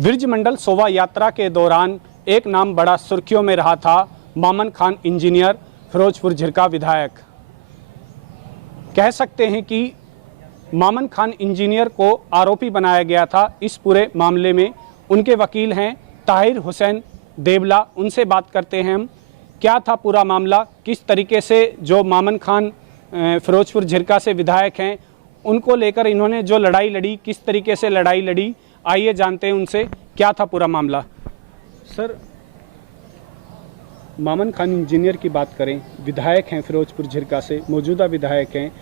Bridge मंडल शोभा यात्रा के दौरान एक नाम बड़ा सुर्खियों में रहा था, मामन खान इंजीनियर, फिरोजपुर झिरका विधायक। कह सकते हैं कि मामन खान इंजीनियर को आरोपी बनाया गया था इस पूरे मामले में। उनके वकील हैं ताहिर हुसैन देवला, उनसे बात करते हैं हम। क्या था पूरा मामला, किस तरीके से जो मामन खान फिरोजपुर झिरका से विधायक हैं उनको लेकर इन्होंने जो लड़ाई लड़ी, किस तरीके से लड़ाई लड़ी, आइए जानते हैं उनसे क्या था पूरा मामला। सर, मामन खान इंजीनियर की बात करें, विधायक हैं फिरोजपुर झिरका से, मौजूदा विधायक हैं।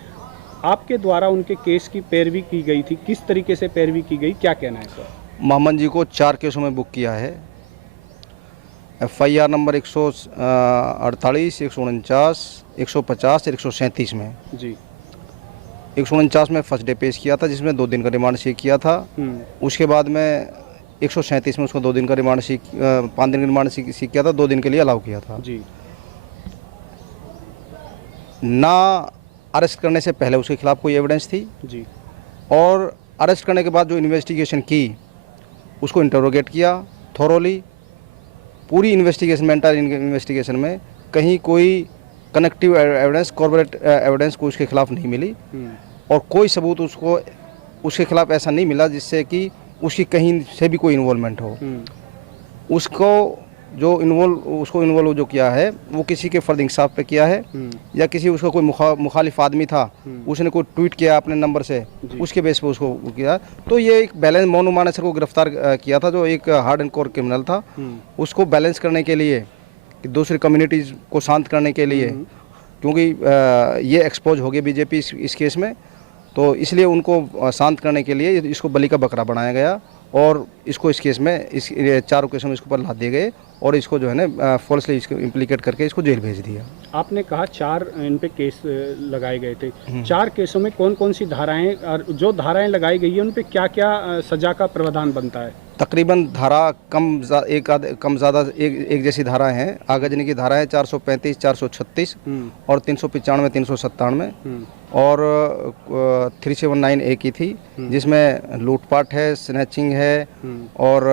आपके द्वारा उनके केस की पैरवी की गई थी, किस तरीके से पैरवी की गई, क्या कहना है सर? मामन जी को 4 केसों में बुक किया है। FIR नंबर 148, 149, 150 और 137 में जी। 149 में फर्स्ट डे पेश किया था, जिसमें 2 दिन का रिमांड सीख किया था। उसके बाद में 137 में उसको 2 दिन का रिमांड 5 दिन का रिमांड सीख किया था, 2 दिन के लिए अलाउ किया था जी। ना अरेस्ट करने से पहले उसके खिलाफ कोई एविडेंस थी जी, और अरेस्ट करने के बाद जो इन्वेस्टिगेशन की उसको इंटरोगेट किया थोरोली। पूरी इन्वेस्टिगेशन में, एंटायर इन्वेस्टिगेशन में कहीं कोई कनेक्टिव एविडेंस, कॉर्पोरेट एविडेंस को उसके खिलाफ नहीं मिली और कोई सबूत उसके खिलाफ ऐसा नहीं मिला जिससे कि उसकी कहीं से भी कोई इन्वॉल्वमेंट हो। उसको इन्वॉल्व जो किया है वो किसी के फर्द इंसाफ पे किया है या किसी उसका कोई मुखालिफ आदमी था, उसने कोई ट्वीट किया अपने नंबर से, उसके बेस पे उसको किया। तो ये एक बैलेंस मोनू मानेसर को गिरफ्तार किया था, जो एक हार्ड एंड कोर क्रिमिनल था। उसको बैलेंस करने के लिए, दूसरी कम्युनिटीज़ को शांत करने के लिए, क्योंकि ये एक्सपोज हो गया बीजेपी इस केस में, तो इसलिए उनको शांत करने के लिए इसको बलि का बकरा बनाया गया और इसको इस केस में, इस 4 केसों में इसके ऊपर लाद दिए गए और इसको जो है ना फॉल्सली इसको इम्प्लीकेट करके इसको जेल भेज दिया। आपने कहा 4 इन पे केस लगाए गए थे। 4 केसों में कौन कौन सी धाराएं और जो धाराएं लगाई गई है उन पे क्या क्या सजा का प्रावधान बनता है? तकरीबन धारा कम ज़्यादा एक जैसी धाराएं हैं। आगजनी की धारा है 435, 436 और 395, 397 और 379 ए की थी, जिसमें लूटपाट है, स्नैचिंग है और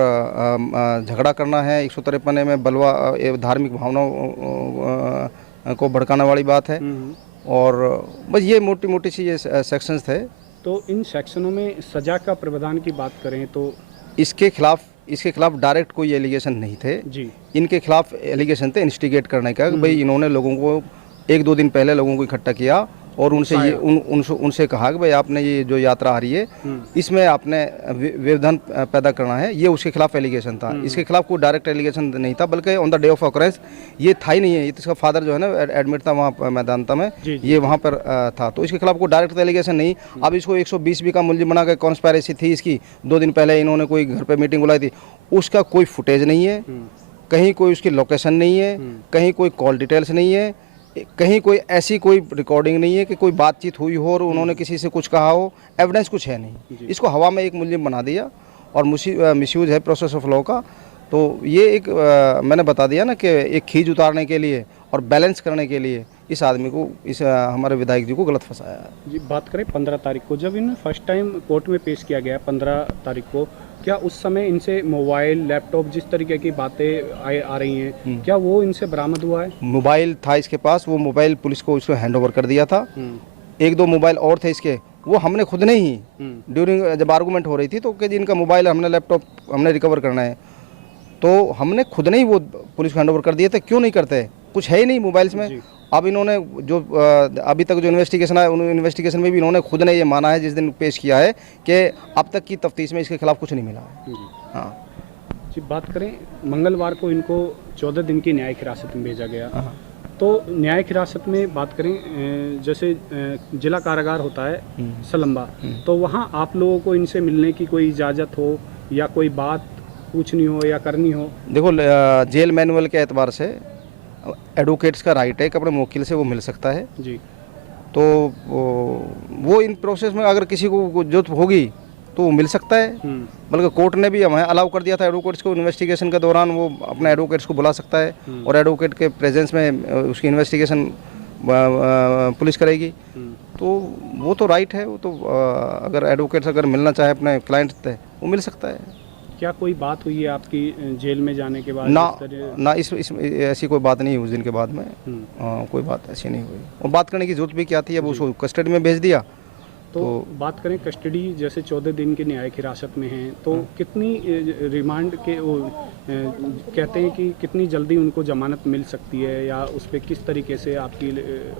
झगड़ा करना है। 153 में बलवा, धार्मिक भावनाओं को भड़काने वाली बात है। और बस ये मोटी मोटी सी ये सेक्शंस थे। तो इन सेक्शनों में सजा का प्रावधान की बात करें तो इसके खिलाफ डायरेक्ट कोई एलिगेशन नहीं थे जी। इनके खिलाफ एलिगेशन थे इंस्टिगेट करने का, भाई इन्होंने लोगों को 1-2 दिन पहले लोगों को इकट्ठा किया और उनसे कहा कि भाई आपने ये जो यात्रा आ रही है इसमें आपने व्यवधान पैदा करना है। ये उसके खिलाफ एलिगेशन था। इसके खिलाफ कोई डायरेक्ट एलिगेशन नहीं था, बल्कि on the day of occurrence ये था ही नहीं है। इसका फादर जो है ना एडमिट था वहाँ मैदानता में, ये वहाँ पर था, तो इसके खिलाफ कोई डायरेक्ट एलिगेशन नहीं। अब इसको 120 भी का मुलजिम बना के कॉन्स्पायरेसी थी इसकी, 2 दिन पहले इन्होंने कोई घर पर मीटिंग बुलाई थी, उसका कोई फुटेज नहीं है, कहीं कोई उसकी लोकेशन नहीं है, कहीं कोई कॉल डिटेल्स नहीं है, कहीं कोई ऐसी कोई रिकॉर्डिंग नहीं है कि कोई बातचीत हुई हो और उन्होंने किसी से कुछ कहा हो। एविडेंस कुछ है नहीं। इसको हवा में एक मुलजिम बना दिया और मिसयूज है प्रोसेस ऑफ लॉ का। तो ये एक मैंने बता दिया ना कि एक खींच उतारने के लिए और बैलेंस करने के लिए इस आदमी को, इस हमारे विधायक जी को गलत फंसाया है जी। बात करें 15 तारीख को, जब इन्हें फर्स्ट टाइम कोर्ट में पेश किया गया 15 तारीख को, क्या उस समय इनसे मोबाइल, लैपटॉप, जिस तरीके की बातें आ रही हैं, क्या वो इनसे बरामद हुआ है? मोबाइल था इसके पास, वो मोबाइल पुलिस को इसको हैंड ओवर कर दिया था। 1-2 मोबाइल और थे इसके, वो हमने खुद ने ही ड्यूरिंग जब आर्गूमेंट हो रही थी तो कि इनका मोबाइल, हमने लैपटॉप हमने रिकवर करना है, तो हमने खुद ने ही वो पुलिस को हैंड ओवर कर दिए थे। क्यों नहीं करते, कुछ है ही नहीं मोबाइल्स में। अब इन्होंने जो अभी तक जो इन्वेस्टिगेशन है, उन इन्वेस्टिगेशन में भी इन्होंने खुद ने ये माना है जिस दिन पेश किया है कि अब तक की तफ्तीश में इसके खिलाफ कुछ नहीं मिला है। हाँ जी। बात करें, मंगलवार को इनको 14 दिन की न्यायिक हिरासत में भेजा गया। तो न्यायिक हिरासत में बात करें, जैसे जिला कारागार होता है सलम्बा, तो वहाँ आप लोगों को इनसे मिलने की कोई इजाज़त हो या कोई बात पूछनी हो या करनी हो? देखो, जेल मैनुअल के एतबार से एडवोकेट्स का राइट है कि अपने वकील से वो मिल सकता है जी। तो वो इन प्रोसेस में अगर किसी को जरूरत होगी तो वो मिल सकता है। बल्कि कोर्ट ने भी हमें अलाउ कर दिया था एडवोकेट्स को, इन्वेस्टिगेशन के दौरान वो अपने एडवोकेट्स को बुला सकता है और एडवोकेट के प्रेजेंस में उसकी इन्वेस्टिगेशन पुलिस करेगी। तो वो तो राइट है, वो तो अगर एडवोकेट्स अगर मिलना चाहे अपने क्लाइंट से वो मिल सकता है। क्या कोई बात हुई है आपकी जेल में जाने के बाद? ना इस तरह- ना इस ऐसी कोई बात नहीं हुई उस दिन के बाद में। हम्म। कोई बात ऐसी नहीं हुई और बात करने की जरूरत भी क्या थी, अब उसको कस्टडी में भेज दिया। तो बात करें कस्टडी, जैसे 14 दिन की न्यायिक हिरासत में हैं, तो कितनी रिमांड के वो कहते हैं कि कितनी जल्दी उनको जमानत मिल सकती है, या उस पर किस तरीके से आपकी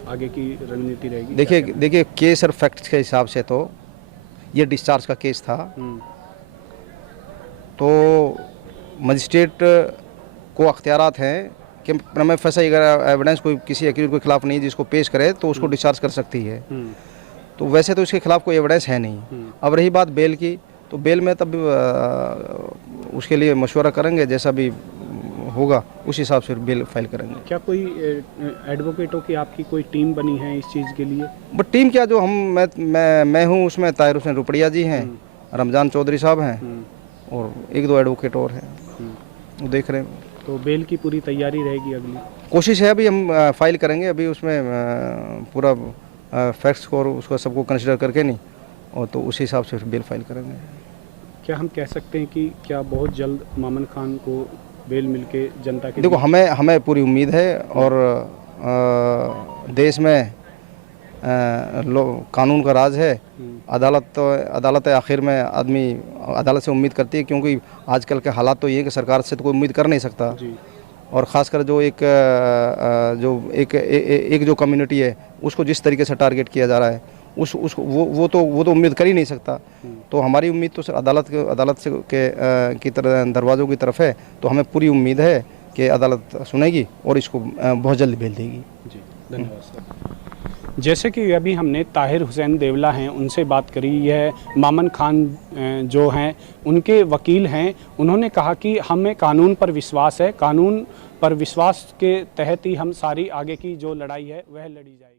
आगे की रणनीति रहेगी? देखिए केस और फैक्ट्स के हिसाब से तो ये डिस्चार्ज का केस था, तो मजिस्ट्रेट को अख्तियारात हैं कि प्रमेय फैसा अगर एविडेंस कोई किसी एक्यूज के खिलाफ नहीं जिसको पेश करे तो उसको डिस्चार्ज कर सकती है। तो वैसे तो इसके खिलाफ कोई एविडेंस है नहीं। अब रही बात बेल की, तो बेल में तब उसके लिए मशवरा करेंगे, जैसा भी होगा उस हिसाब से बेल फाइल करेंगे। क्या कोई एडवोकेटों की आपकी कोई टीम बनी है इस चीज़ के लिए? बट टीम क्या, जो मैं हूँ उसमें ताहिर हुसैन रुपड़िया जी हैं, रमज़ान चौधरी साहब हैं और 1-2 एडवोकेट और हैं, वो देख रहे हैं। तो बेल की पूरी तैयारी रहेगी अगली? कोशिश है, अभी हम फाइल करेंगे, अभी उसमें पूरा फैक्ट्स को और उसको सबको कंसिडर करके नहीं, और तो उसी हिसाब से बेल फाइल करेंगे। क्या हम कह सकते हैं कि क्या बहुत जल्द मामन खान को बेल मिलके जनता के देखो, हमें पूरी उम्मीद है, और देश में कानून का राज है, अदालत आखिर में आदमी अदालत से उम्मीद करती है, क्योंकि आजकल के हालात तो ये है कि सरकार से तो कोई उम्मीद कर नहीं सकता जी। और ख़ासकर जो एक जो कम्युनिटी है उसको जिस तरीके से टारगेट किया जा रहा है, वो तो उम्मीद कर ही नहीं सकता। तो हमारी उम्मीद तो अदालत से की तरह दरवाज़ों की तरफ है, तो हमें पूरी उम्मीद है कि अदालत सुनेगी और इसको बहुत जल्द बेल देगी। जी, धन्यवाद सर। जैसे कि अभी हमने ताहिर हुसैन देवला हैं उनसे बात करी, यह मामन खान जो हैं उनके वकील हैं। उन्होंने कहा कि हमें कानून पर विश्वास है, कानून पर विश्वास के तहत ही हम सारी आगे की जो लड़ाई है वह लड़ी जाएगी।